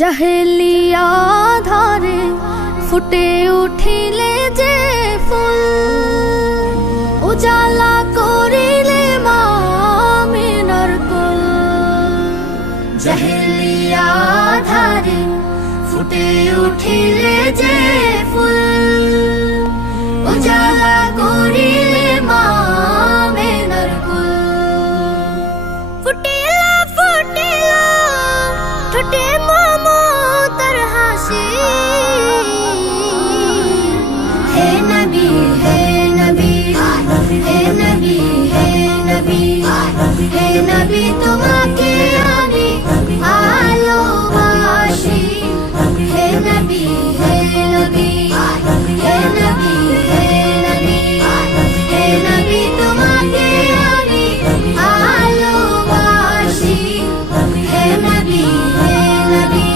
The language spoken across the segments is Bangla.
জাহেলিয়া ধারে ফুটে উঠিলে যে ফুল, উজালা করিলে মা আমিনার কুল। জাহেলিয়া ধারে ফুটে উঠিলে যে ফুল, উজালা করিলে মা আমিনার কুল। ফুটিলা ফুটিলা ঠোঁটে মমতার হাসি, হে নবী হে নবী হে নবী হে নবী হে নবী, তোমাকে আমি ভালোবাসি। হে নবী হে নবী হে নবী হে নবী হে নবী, তোমাকে আমি ভালোবাসি। হে নবী হে নবী।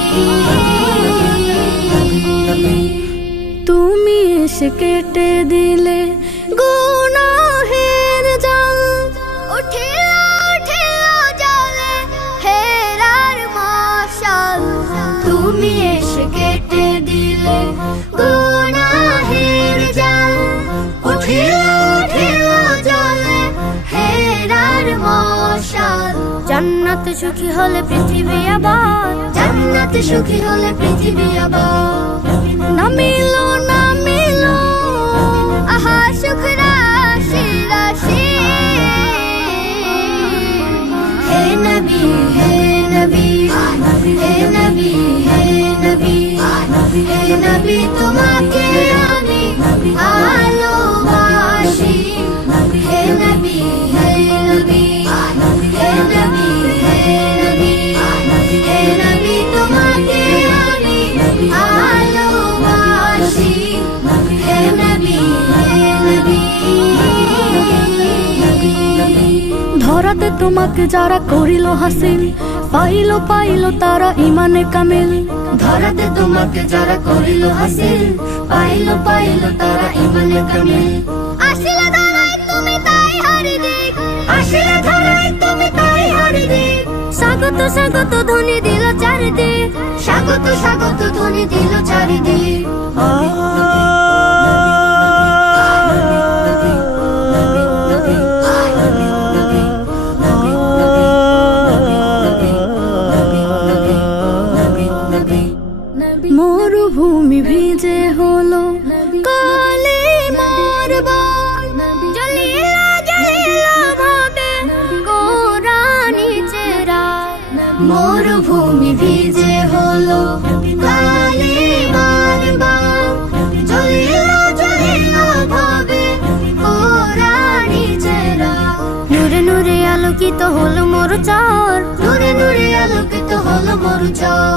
তুমি এসে কেটে দিলে গুনাহের জাল, উঠিলা উঠিলা জ্বলে হেরার মশাল। তুমি এসে কেটে দিলে গুনাহের জাল, উঠিলা উঠিলা জ্বলে হেরার মশাল। জান্নাত সুখী হলে পৃথিবী আবার, জান্নাত সুখী হলে পৃথিবী আবার। নামিলো নামিলো আহা সুখ রাশি রাশি। হে নবী হে নবী হে নবী হে নবী হে নবী, তোমাকে আমি ভালোবাসি। হে নবী হে নবী হে নবী হে নবী হে নবী, তোমাকে আমি ভালোবাসি। হে নবী হে নবী। ধরাতে তোমাকে যারা করিল হাসিল, পাইল পাইল তারা ইমানে কামিল। ধরাতে তোমাকে যারা করিল হাসিল, পাইল পাইল তারা ইমানে কামিল। আসিলে ধরায় তুমি তাই হারি দিক, আসিলে ধরায় তুমি তাই হারি দিক। স্বাগত স্বাগত ধ্বনি দিল চারিদিক। স্বাগত স্বাগত ধ্বনি দিল চারিদিক। মরুভূমি ভিজে হলো কালে মারবার, জ্বলিলা জ্বলিলা ভাবে কোরআনি চেরা। মরুভূমি ভিজে হলো কালে মারবার, জ্বলিল জ্বলিল ভাবে কোরআনি চেরা। নূরে নূরে আলোকিত হলো মোর চর, নূরে নূরে আলোকিত হলো মোর চর।